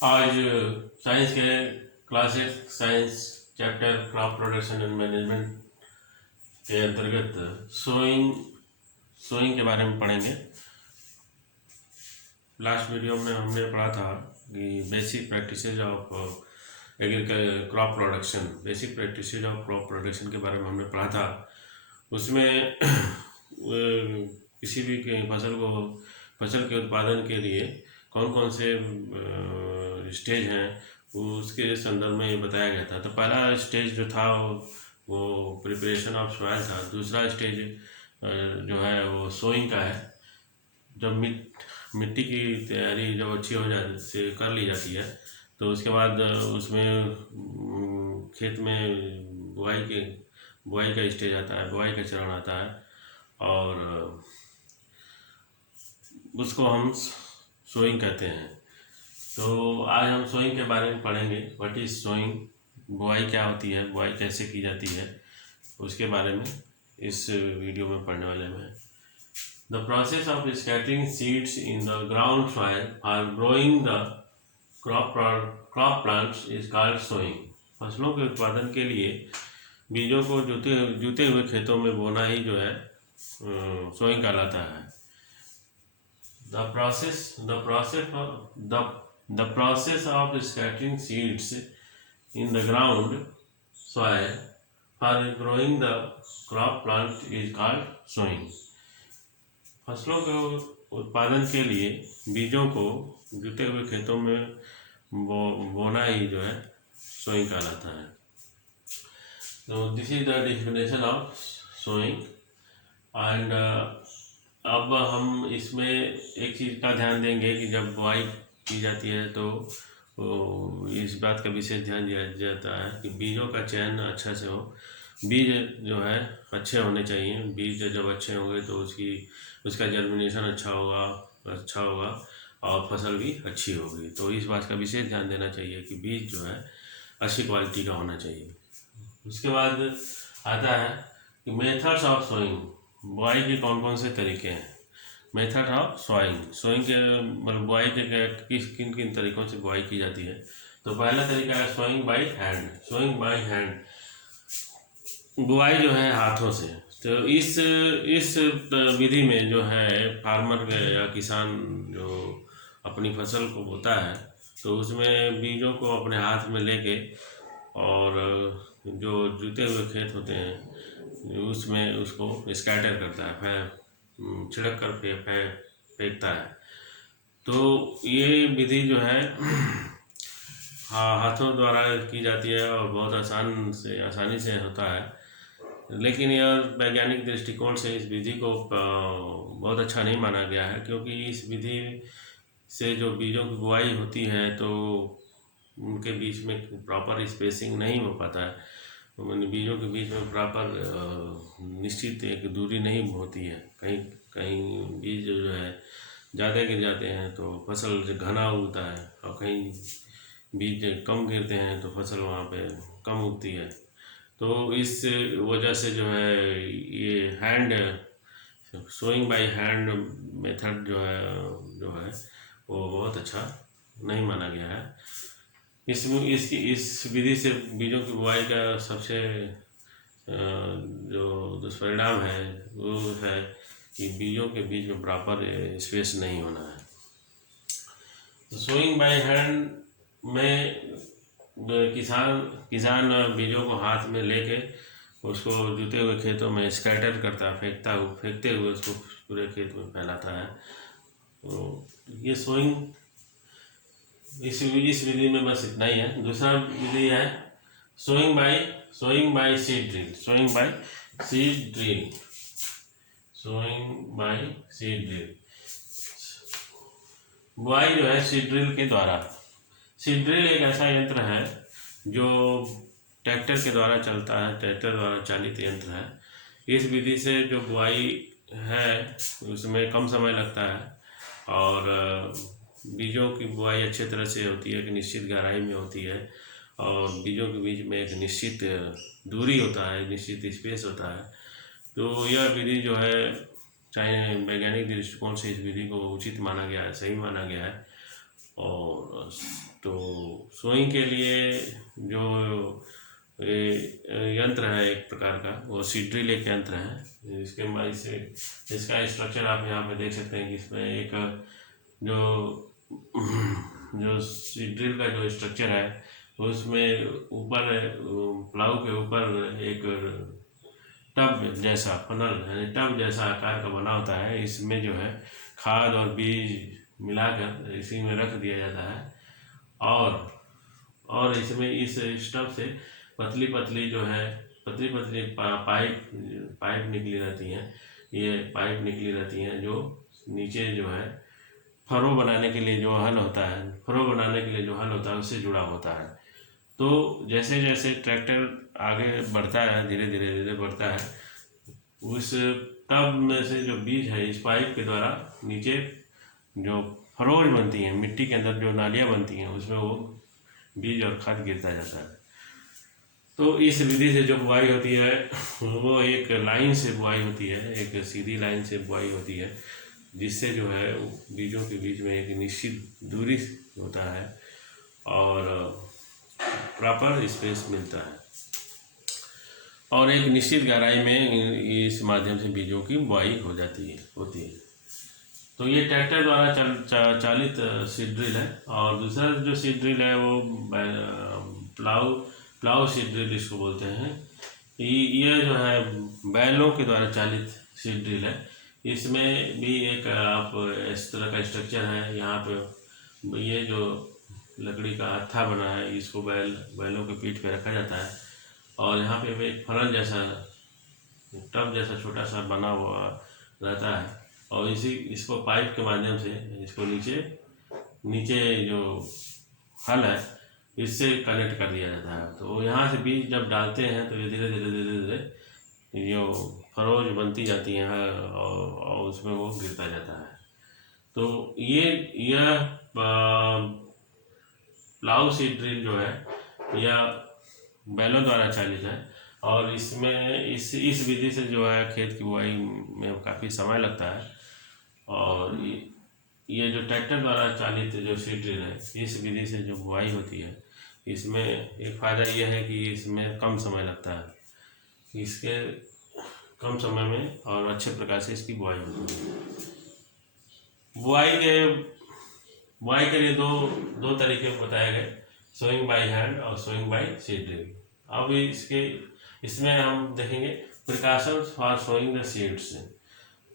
आज साइंस के classes science chapter crop production and management के अंतर्गत सोइंग सोइंग के बारे में पढ़ेंगे। लास्ट वीडियो में हमने पढ़ा था कि basic practices of basic practices of crop production के बारे में हमने पढ़ा था। उसमें किसी भी फसल के उत्पादन के लिए कौन कौन से स्टेज हैं उसके संदर्भ में ये बताया गया था। तो पहला स्टेज जो था वो प्रिपरेशन ऑफ सॉइल था। दूसरा स्टेज जो है वो सोइंग का है, जब मिट्टी की तैयारी जब अच्छी हो जाती से कर ली जाती है तो उसके बाद उसमें खेत में बुआई का स्टेज आता है, बुआई का चरण आता है और उसको हम सोइंग कहते हैं। तो आज हम सोइंग के बारे में पढ़ेंगे। व्हाट इज सोइंग, बुआई क्या होती है, बुआई कैसे की जाती है, उसके बारे में इस वीडियो में पढ़ने वाले हैं। The process of scattering seeds in the ground soil for growing the crop plants is called sowing. फसलों के उत्पादन के लिए बीजों को जुते हुए खेतों में बोना ही जो है सोइंग कहलाता है। The process of scattering seeds in the ground soil for growing the crop plant is called sowing. फसलों के उत्पादन के लिए बीजों को जुते हुए खेतों में बोना ही जो है सोइंग कहलाता है। तो this is the definition of sowing. And अब हम इसमें एक चीज़ का ध्यान देंगे कि जब बुआई की जाती है तो इस बात का विशेष ध्यान दिया जाता है कि बीजों का चयन अच्छा से हो। बीज जो है अच्छे होने चाहिए। बीज जब अच्छे होंगे तो उसका जर्मिनेशन अच्छा होगा और फसल भी अच्छी होगी। तो इस बात का विशेष ध्यान देना चाहिए कि बीज जो है अच्छी क्वालिटी का होना चाहिए। उसके बाद आता है कि मेथड्स ऑफ सोइंग, बुआई के कौन कौन से तरीके हैं। मेथड ऑफ सोइंग के मतलब बुआई के किन किन तरीकों से बुआई की जाती है। तो पहला तरीका है सोइंग बाय हैंड। बुआई जो है हाथों से। तो इस विधि में जो है फार्मर या किसान जो अपनी फसल को बोता है तो उसमें बीजों को अपने हाथ में लेके और जो जुते हुए खेत होते हैं उसमें उसको स्कैटर करता है, छिड़क कर फेंकता है। तो ये विधि जो है हाथों द्वारा की जाती है और बहुत आसानी से होता है। लेकिन यह वैज्ञानिक दृष्टिकोण से इस विधि को बहुत अच्छा नहीं माना गया है, क्योंकि इस विधि से जो बीजों की बुआई होती है तो उनके बीच में प्रॉपर स्पेसिंग नहीं हो पाता है। बीजों के बीच में प्रॉपर निश्चित एक दूरी नहीं होती है। कहीं कहीं बीज जो है ज़्यादा गिर जाते हैं तो फसल घना उगता है और कहीं बीज कम गिरते हैं तो फसल वहाँ पे कम उगती है। तो इस वजह से जो है ये सोइंग बाय हैंड मेथड जो है वो बहुत अच्छा नहीं माना गया है। इस विधि से बीजों की बुआई का सबसे जो दुष्परिणाम है वो है कि बीजों के बीच में प्रॉपर स्पेस नहीं होना है। तो सोइंग बाय हैंड में किसान बीजों को हाथ में लेके उसको जुते हुए खेतों में स्कैटर करता है, फेंकते हुए उसको पूरे खेत में फैलाता है। तो ये सोइंग इस विधि में बस इतना ही है। दूसरा विधि है सोइंग बाय सीड ड्रिल। बुआई जो है सीड ड्रिल के द्वारा। सीड ड्रिल एक ऐसा यंत्र है जो ट्रैक्टर द्वारा चालित यंत्र है। इस विधि से जो बुआई है उसमें कम समय लगता है और बीजों की बुआई अच्छे तरह से होती है, एक निश्चित गहराई में होती है और बीजों के बीच में एक निश्चित दूरी होता है, निश्चित स्पेस होता है। तो यह विधि जो है चाहे वैज्ञानिक दृष्टिकोण से इस विधि को उचित माना गया है, सही माना गया है और तो सोइंग के लिए जो यंत्र है एक प्रकार का, वो सीड ड्रिल एक यंत्र है। इसके माध्यम से इसका स्ट्रक्चर आप यहाँ पे देख सकते हैं कि इसमें एक जो जो सीड ड्रिल का जो स्ट्रक्चर है उसमें ऊपर प्लाऊ के ऊपर एक टब जैसा फनल यानी टब जैसा आकार का बना होता है। इसमें जो है खाद और बीज मिलाकर इसी में रख दिया जाता है और इसमें इस स्टब से पतली पतली जो है पतली पतली पाइप निकली रहती हैं। ये पाइप निकली रहती हैं जो नीचे जो है फरो बनाने के लिए जो हल होता है, फरो बनाने के लिए जो हल होता है उससे जुड़ा होता है। तो जैसे जैसे ट्रैक्टर आगे बढ़ता है, धीरे धीरे धीरे बढ़ता है, उस टब में से जो बीज है इस पाइप के द्वारा नीचे जो फरोज बनती हैं, मिट्टी के अंदर जो नालियाँ बनती हैं उसमें वो बीज और खाद गिरता जाता है। तो इस विधि से जो बुआई होती है वो एक लाइन से बुआई होती है, एक सीधी लाइन से बुआई होती है, जिससे जो है बीजों के बीच में एक निश्चित दूरी होता है और प्रॉपर स्पेस मिलता है और एक निश्चित गहराई में इस माध्यम से बीजों की बुआई होती है। तो ये ट्रैक्टर द्वारा चालित सीड ड्रिल है। और दूसरा जो सीड ड्रिल है वो प्लाऊ सीड ड्रिल इसको बोलते हैं। ये जो है बैलों के द्वारा चालित सीड ड्रिल है। इसमें भी एक आप इस तरह का स्ट्रक्चर है। यहाँ पे ये जो लकड़ी का हत्था बना है इसको बैलों के पीठ पे रखा जाता है और यहाँ पे एक फरन जैसा टब जैसा छोटा सा बना हुआ रहता है और इसको पाइप के माध्यम से इसको नीचे जो हल है इससे कनेक्ट कर दिया जाता है। तो यहाँ से बीज जब डालते हैं तो ये धीरे धीरे धीरे धीरे जो फरोज बनती जाती हैं और उसमें वो गिरता जाता है। तो यह प्लाऊ सीड ड्रिल जो है यह बैलों द्वारा चालित है और इसमें इस विधि से जो है खेत की बुआई में काफ़ी समय लगता है। और ये जो ट्रैक्टर द्वारा चालित जो सीड ड्रिल है इस विधि से जो बुआई होती है इसमें एक फ़ायदा यह है कि इसमें कम समय लगता है, इसके कम समय में और अच्छे प्रकार से इसकी बुआई होती है। बुआई के लिए दो तरीके बताए गए, सोइंग बाय हैंड और सोइंग बाय सीड ड्रिल। अब इसमें हम देखेंगे precautions for sowing the seeds,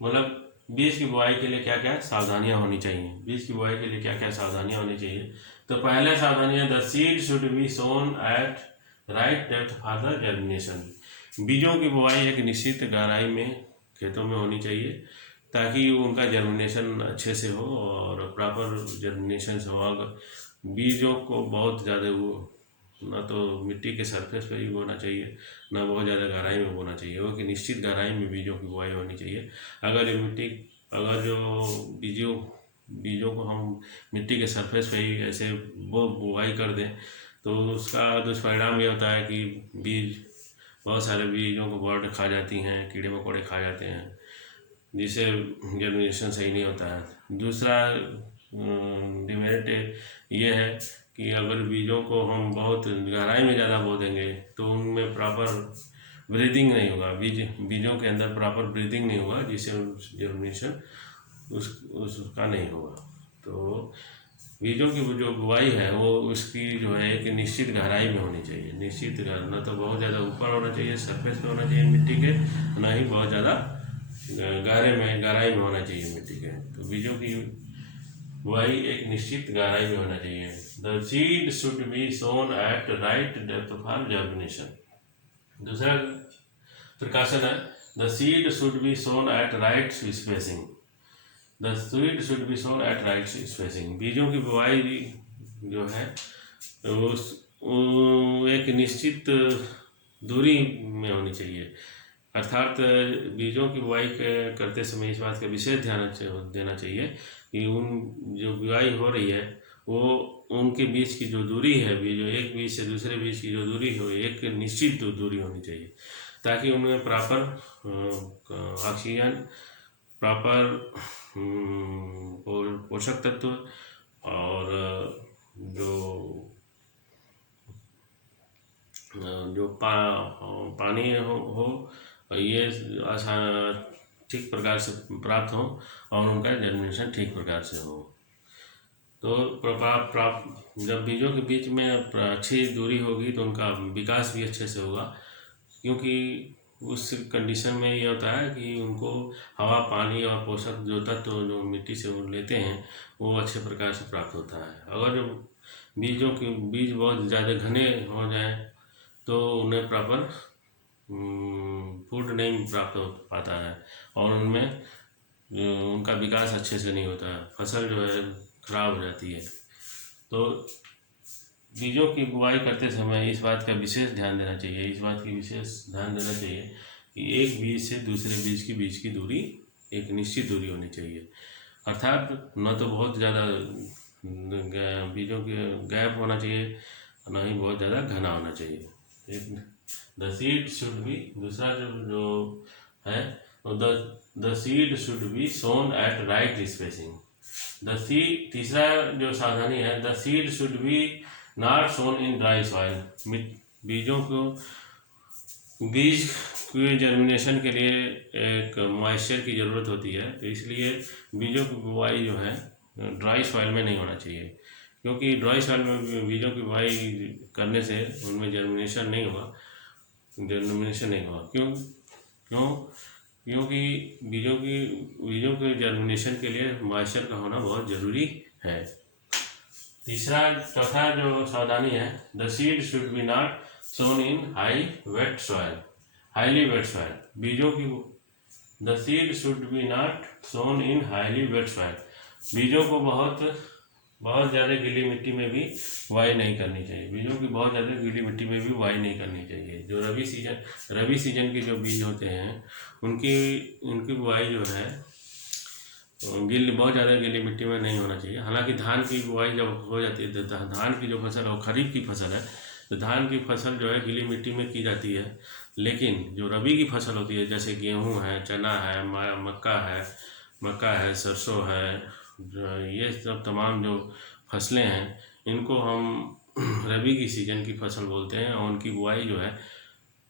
मतलब बीज की बुआई के लिए क्या क्या सावधानियां होनी चाहिए। बीज की बुआई के लिए क्या क्या सावधानियां होनी चाहिए। तो पहले सावधानियां, the seed should be sown at right depth for the germination. बीजों की बुआई एक निश्चित गहराई में खेतों में होनी चाहिए ताकि उनका जर्मिनेशन अच्छे से हो और प्रॉपर जर्मिनेशन हो। अगर बीजों को बहुत ज़्यादा वो ना तो मिट्टी के सरफेस पर ही बोना चाहिए ना बहुत ज़्यादा गहराई में बोना चाहिए, वो कि निश्चित गहराई में बीजों की बुआई होनी चाहिए। अगर जो बीजों को हम मिट्टी के सरफेस पे ही ऐसे वो बुआई कर दें तो उसका दुष्परिणाम ये होता है कि बहुत सारे बीजों को बर्ड खा जाती हैं, कीड़े मकोड़े खा जाते हैं, जिससे जर्मिनेशन सही नहीं होता है। दूसरा डिमेरिट ये है कि अगर बीजों को हम बहुत गहराई में ज़्यादा बो देंगे तो उनमें प्रॉपर ब्रीदिंग नहीं होगा, बीजों के अंदर प्रॉपर ब्रीदिंग नहीं होगा, जिससे जर्मिनेशन उसका नहीं होगा। तो बीजों की जो बुआई है वो उसकी जो है एक निश्चित गहराई में होनी चाहिए। निश्चित ना तो बहुत ज़्यादा ऊपर होना चाहिए, सरफेस पे होना चाहिए मिट्टी के, ना ही बहुत ज़्यादा गहराई में होना चाहिए मिट्टी के। तो बीजों की बुआई एक निश्चित गहराई में होना चाहिए। The seed should be sown at right depth for germination. दूसरा प्रिकॉशन है, the seed should be sown at right spacing. The seed should be sown at right spacing. बीजों की बुआई जो है वो एक निश्चित दूरी में होनी चाहिए, अर्थात बीजों की बुआई करते समय इस बात का विशेष ध्यान देना चाहिए कि उन जो बुआई हो रही है वो उनके बीच की जो दूरी है, जो एक बीज से दूसरे बीज की जो दूरी हो एक निश्चित दूरी होनी चाहिए ताकि उनमें प्रॉपर ऑक्सीजन, प्रॉपर पोषक तत्व और जो पानी हो ये आसान ठीक प्रकार से प्राप्त हो और उनका जर्मिनेशन ठीक प्रकार से हो। तो प्राप्त जब बीजों के बीच में अच्छी दूरी होगी तो उनका विकास भी अच्छे से होगा, क्योंकि उस कंडीशन में ये होता है कि उनको हवा, पानी और पोषक जो तत्व जो मिट्टी से वो लेते हैं वो अच्छे प्रकार से प्राप्त होता है। अगर जो बीज बहुत ज़्यादा घने हो जाएं तो उन्हें प्रॉपर फूड नहीं प्राप्त हो पाता है और उनमें उनका विकास अच्छे से नहीं होता है, फसल जो है खराब हो जाती है। तो बीजों की बुआई करते समय इस बात का विशेष ध्यान देना चाहिए कि एक बीज से दूसरे बीज के बीच की दूरी एक निश्चित दूरी होनी चाहिए, अर्थात न तो बहुत ज़्यादा बीजों के गैप होना चाहिए, न ही बहुत ज़्यादा घना होना चाहिए। द सीड शुड बी, दूसरा जो है the seed should be sown at right spacing. तीसरा जो सावधानी है, the seed should be not sown in dry soil. बीज के जर्मिनेशन के लिए एक मॉइस्चर की ज़रूरत होती है, तो इसलिए बीजों की बुआई जो है ड्राई सॉइल में नहीं होना चाहिए, क्योंकि ड्राई सॉइल में बीजों की बुआई करने से उनमें जर्मिनेशन नहीं होगा। क्योंकि बीजों के जर्मिनेशन के लिए मॉइस्चर का होना बहुत ज़रूरी है। चौथा जो सावधानी है, the seed should be not sown in highly wet soil. The seed should be not sown in highly wet soil. बीजों को बहुत ज़्यादा गीली मिट्टी में भी बुआई नहीं करनी चाहिए। जो रबी सीजन के जो बीज होते हैं उनकी बुआई जो है बहुत ज़्यादा गीली मिट्टी में नहीं होना चाहिए। हालांकि धान की बुआई जब हो जाती है तो धान की जो फसल है वो खरीफ की फसल है, तो धान की फसल जो है गीली मिट्टी में की जाती है। लेकिन जो रबी की फसल होती है, जैसे गेहूँ है, चना है, मक्का है, सरसों है, ये सब तमाम जो फसलें हैं इनको हम रबी की सीजन की फसल बोलते हैं और उनकी बुआई जो है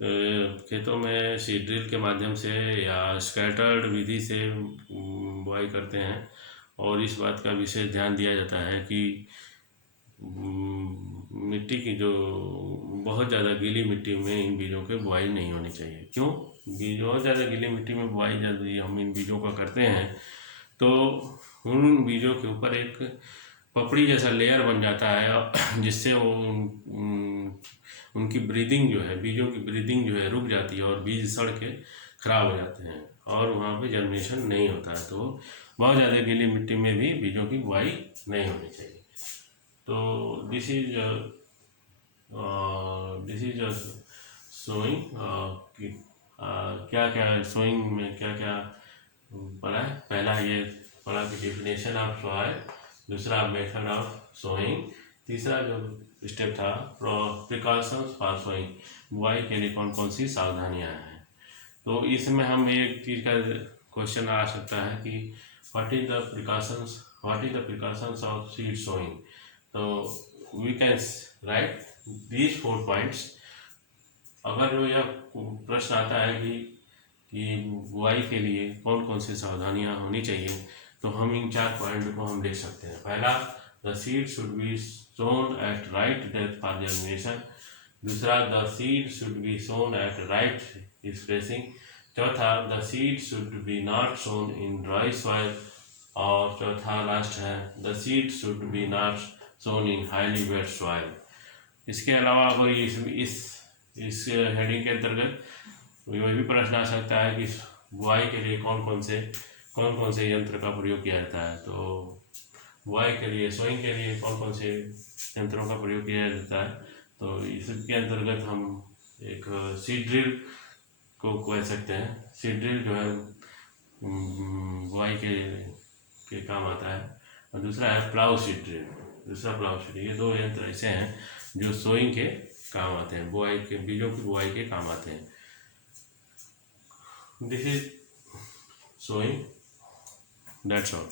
खेतों में सीड ड्रिल के माध्यम से या स्कैटर्ड विधि से बुआई करते हैं। और इस बात का विशेष ध्यान दिया जाता है कि मिट्टी की जो बहुत ज़्यादा गीली मिट्टी में इन बीजों की बुआई नहीं होनी चाहिए। क्यों? बहुत ज़्यादा गीली मिट्टी में बुआई जब हम इन बीजों का करते हैं तो उन बीजों के ऊपर एक पपड़ी जैसा लेयर बन जाता है, जिससे वो उनकी ब्रीदिंग जो है, बीजों की ब्रीदिंग जो है रुक जाती है और बीज सड़ के खराब हो जाते हैं और वहाँ पे जर्मिनेशन नहीं होता है। तो बहुत ज़्यादा गीली मिट्टी में भी बीजों की बुआई नहीं होनी चाहिए। तो दिस इज सोइंग क्या क्या सोइंग में क्या क्या पढ़ा है। पहला ये पढ़ा कि डेफिनेशन ऑफ सॉइल, दूसरा मेथड ऑफ सोइंग, तीसरा जो स्टेप था प्रिकॉशंस फॉर सोइंग, बुआई के लिए कौन कौन सी सावधानियां हैं। तो इसमें हम एक चीज़ का क्वेश्चन आ सकता है कि what is the precautions of seed sowing. तो we can write these 4 points. अगर यह प्रश्न आता है कि बुआई के लिए कौन कौन सी सावधानियां होनी चाहिए, तो हम इन 4 पॉइंट को हम लिख सकते हैं। पहला, the seed should be sown at right depth for germination. दूसरा, the seed should be sown at right spacing. चौथा, the seed should be not sown in dry soil. और चौथा लास्ट है, the seed should be not sown in highly wet soil. इसके अलावा अगर इस heading के अंतर्गत वह भी प्रश्न आ सकता है कि बुआई के लिए कौन कौन से यंत्र का प्रयोग किया जाता है। तो बुआई के लिए, सोइंग के लिए कौन कौन से यंत्रों का प्रयोग किया जाता है, तो इसके अंतर्गत हम एक सीड ड्रिल को कह सकते हैं। सीड ड्रिल जो है बुआई के काम आता है। और दूसरा है प्लाउ सीड ड्रिल। ये 2 यंत्र ऐसे हैं जो सोइंग के काम आते हैं, बीजों की बुआई के काम आते हैं। This is sowing, that's all.